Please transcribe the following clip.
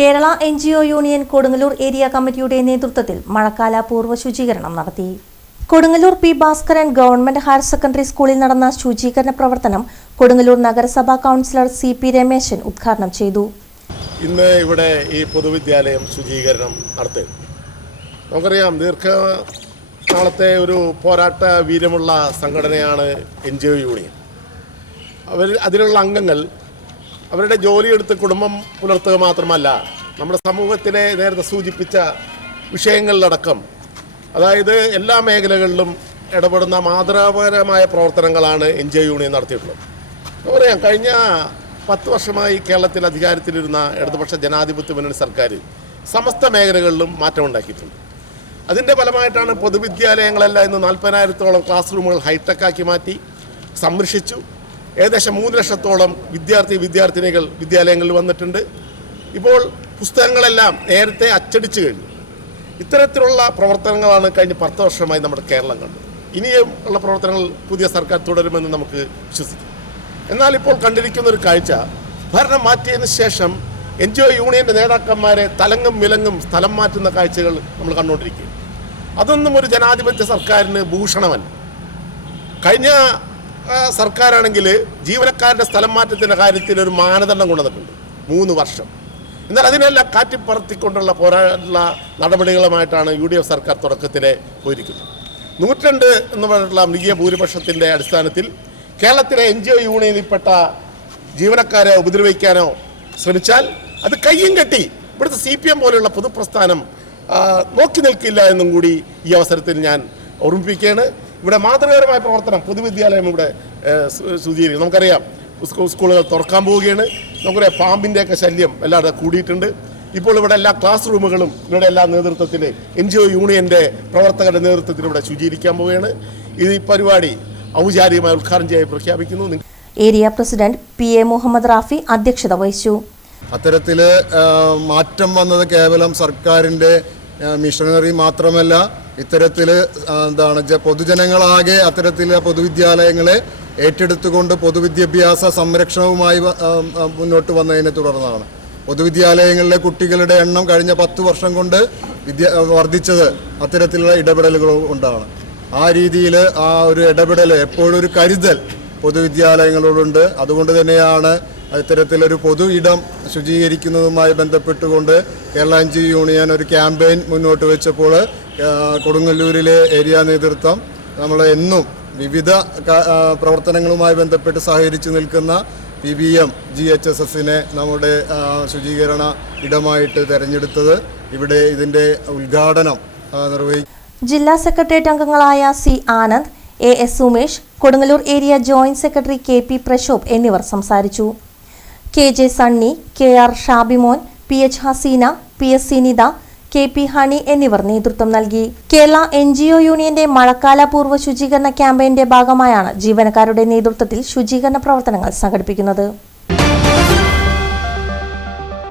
Kerala NGO union Kodungallur area കമ്മിറ്റിയുടെ നേതൃത്വത്തിൽ മഴക്കാല പൂർവ്വ ശുചീകരണം നടത്തി. Kodungallur P Bhaskaran government higher secondary സ്കൂളിൽ നടന്ന ശുചീകരണ പ്രവർത്തനം കൊടുങ്ങല്ലൂർ നഗരസഭാ കൗൺസിലർ CP രമേശൻ ഉദ്ഘാടനം ചെയ്തു. ഇന്ന് ഇവിടെ ഈ പൊതുവിദ്യാലയം ശുചീകരണം നടത്തി. നമുക്കറിയാം, ദീർഘനാളത്തെ ഒരു പോരാട്ട വീര്യമുള്ള സംഘടനയാണ് NGO യൂണിയൻ. അതിലുള്ള അംഗങ്ങൾ അവരുടെ ജോലിയെടുത്ത് കുടുംബം പുലർത്തുക മാത്രമല്ല, നമ്മുടെ സമൂഹത്തിലെ നേരത്തെ സൂചിപ്പിച്ച വിഷയങ്ങളിലടക്കം, അതായത് എല്ലാ മേഖലകളിലും ഇടപെടുന്ന മാതൃകാപരമായ പ്രവർത്തനങ്ങളാണ് NGO യൂണിയൻ നടത്തിയിട്ടുള്ളത്. നമുക്കറിയാം, കഴിഞ്ഞ 10 വർഷമായി കേരളത്തിൽ അധികാരത്തിലിരുന്ന ഇടതുപക്ഷ ജനാധിപത്യ മുന്നണി സർക്കാർ സമസ്ത മേഖലകളിലും മാറ്റമുണ്ടാക്കിയിട്ടുണ്ട്. അതിൻ്റെ ഫലമായിട്ടാണ് പൊതുവിദ്യാലയങ്ങളെല്ലാം ഇന്ന് 40,000-ഓളം ക്ലാസ് റൂമുകൾ ഹൈടെക്കാക്കി മാറ്റി സംരക്ഷിച്ചു. ഏകദേശം 3 ലക്ഷത്തോളം വിദ്യാർത്ഥിനികൾ വിദ്യാലയങ്ങളിൽ വന്നിട്ടുണ്ട്. ഇപ്പോൾ പുസ്തകങ്ങളെല്ലാം നേരത്തെ അച്ചടിച്ചു കഴിഞ്ഞു. ഇത്തരത്തിലുള്ള പ്രവർത്തനങ്ങളാണ് കഴിഞ്ഞ 10 വർഷമായി നമ്മുടെ കേരളം കണ്ടത്. ഇനിയും ഉള്ള പ്രവർത്തനങ്ങൾ പുതിയ സർക്കാർ തുടരുമെന്ന് നമുക്ക് വിശ്വസിക്കാം. എന്നാൽ ഇപ്പോൾ കണ്ടിരിക്കുന്ന ഒരു കാഴ്ച, ഭരണം മാറ്റിയതിന് ശേഷം NGO യൂണിയൻ്റെ നേതാക്കന്മാരെ തലങ്ങും വിലങ്ങും സ്ഥലം മാറ്റുന്ന കാഴ്ചകൾ നമ്മൾ കണ്ടുകൊണ്ടിരിക്കുക. അതൊന്നും ഒരു ജനാധിപത്യ സർക്കാരിന് ഭൂഷണമല്ല. കഴിഞ്ഞ സർക്കാരാണെങ്കിൽ ജീവനക്കാരുടെ സ്ഥലം മാറ്റത്തിൻ്റെ കാര്യത്തിൽ ഒരു മാനദണ്ഡം കൊണ്ടുവന്നിട്ടുണ്ട്, 3 വർഷം. എന്നാൽ അതിനെല്ലാം കാറ്റിപ്പറത്തിക്കൊണ്ടുള്ള പോരാട്ട നടപടികളുമായിട്ടാണ് UDF സർക്കാർ തുടക്കത്തിലെ പോയിരിക്കുന്നത്. 102 എന്ന് പറഞ്ഞിട്ടുള്ള മൃഗീയ ഭൂരിപക്ഷത്തിൻ്റെ അടിസ്ഥാനത്തിൽ കേരളത്തിലെ NGO യൂണിയനിൽപ്പെട്ട ജീവനക്കാരെ ഉപദ്രവിക്കാനോ ശ്രമിച്ചാൽ അത് കയ്യും കെട്ടി ഇവിടുത്തെ CPM പോലെയുള്ള പൊതുപ്രസ്ഥാനം നോക്കി നിൽക്കില്ല എന്നും കൂടി ഈ അവസരത്തിൽ ഞാൻ ഓർമ്മിപ്പിക്കുകയാണ്. ഇവിടെ മാതൃകാപരമായ പ്രവർത്തനം പൊതുവിദ്യാലയം ഇവിടെ ശുചീകരിക്കും. നമുക്കറിയാം, സ്കൂളുകൾ തുറക്കാൻ പോവുകയാണ്. നമുക്കറിയാം, പാമ്പിൻ്റെയൊക്കെ ശല്യം എല്ലാവരും കൂടിയിട്ടുണ്ട്. ഇപ്പോൾ ഇവിടെ എല്ലാ ക്ലാസ് റൂമുകളും ഇവിടെ എല്ലാ നേതൃത്വത്തിൽ NGO യൂണിയൻ്റെ പ്രവർത്തകരുടെ നേതൃത്വത്തിൽ ഇവിടെ ശുചീകരിക്കാൻ പോവുകയാണ്. ഈ പരിപാടി ഔപചാരികമായി ഉദ്ഘാടനം ചെയ്യാൻ പ്രഖ്യാപിക്കുന്നു. Area president PA Muhammad Rafi അധ്യക്ഷത വഹിച്ചു. അത്തരത്തിൽ മാറ്റം വന്നത് കേവലം സർക്കാരിൻ്റെ മിഷനറി മാത്രമല്ല, ഇത്തരത്തിൽ പൊതുജനങ്ങളാകെ അത്തരത്തിലെ പൊതുവിദ്യാലയങ്ങളെ ഏറ്റെടുത്തുകൊണ്ട് പൊതുവിദ്യാഭ്യാസ സംരക്ഷണവുമായി മുന്നോട്ട് വന്നതിനെ തുടർന്നാണ് പൊതുവിദ്യാലയങ്ങളിലെ കുട്ടികളുടെ എണ്ണം കഴിഞ്ഞ 10 വർഷം കൊണ്ട് വർദ്ധിച്ചത് അത്തരത്തിലുള്ള ഇടപെടലുകൾ കൊണ്ടാണ്. ആ രീതിയിൽ ആ ഒരു ഇടപെടൽ, എപ്പോഴും ഒരു കരുതൽ പൊതുവിദ്യാലയങ്ങളോടുണ്ട്. അതുകൊണ്ട് തന്നെയാണ് ഇത്തരത്തിലൊരു പൊതു ഇടം ശുചീകരിക്കുന്നതുമായി ബന്ധപ്പെട്ടുകൊണ്ട് കേരള NGO യൂണിയൻ ഒരു ക്യാമ്പയിൻ മുന്നോട്ട് വെച്ചപ്പോൾ കൊടുങ്ങല്ലൂരിലെ ഏരിയ നേതൃത്വം നമ്മൾ എന്നും വിവിധ പ്രവർത്തനങ്ങളുമായി ബന്ധപ്പെട്ട് സഹകരിച്ചു നിൽക്കുന്ന PBM GHSSനെ നമ്മുടെ ശുചീകരണ ഇടമായിട്ട് തിരഞ്ഞെടുത്തത്. ഇവിടെ ഇതിൻ്റെ ഉദ്ഘാടനം നിർവഹിക്കും ജില്ലാ സെക്രട്ടേറിയറ്റ് അംഗങ്ങളായ C Anand, AS Sumesh, Kodungallur area joint secretary KP Prashobh എന്നിവർ സംസാരിച്ചു. KJ Sunny, KR Shabimon, PH Haseena, PS Sinitha, KP Honey എന്നിവർ നേതൃത്വം നൽകി. കേരള NGO യൂണിയന്റെ മഴക്കാല പൂർവ്വ ശുചീകരണ ക്യാമ്പയിന്റെ ഭാഗമായാണ് ജീവനക്കാരുടെ നേതൃത്വത്തിൽ ശുചീകരണ പ്രവർത്തനങ്ങൾ സംഘടിപ്പിക്കുന്നത്.